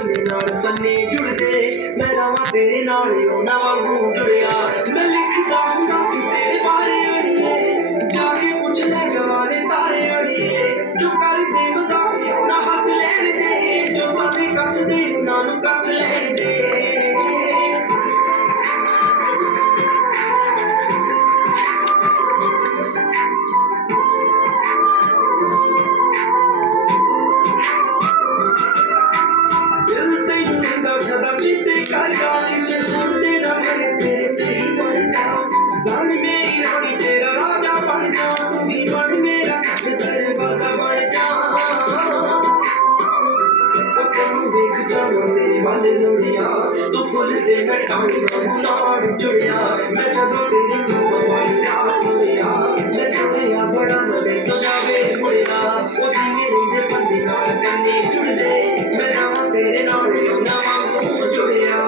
पंने नाल पंने जुड़दे मैं रवां तेरे नाल उन्हां वांगू जुड़िया मैं लिखदा हुंदा सी तेरे बारे अड़िए जाके पुछ ले गवाने तारे अड़िए जो करदे मजाक उन्हां हस लैण दे जो बातें कसदे उन्हां नूं कस लैण दे दिल तैनूं दा सदा चित्ते करदा किसे होंदे ना मरे तेरे तेरी बनदा बन मेरी रानी तेरा राजा बन जा तू ही बन मेरा दरवाजा बन जा ओ तैनूं वेख जावां तेरे वल लोड़िया तू फुल ते मैं टांगा नाल जुड़िया मैं जदों तेरी गल्लां वाली रात होया मैं टुरिया बड़ा मने तो जावे मुड़िया ओ जिवें रहिंदे पंने नाल पंने जुड़दे मैं रवां तेरे नाल उन्हां वांगू जुड़िया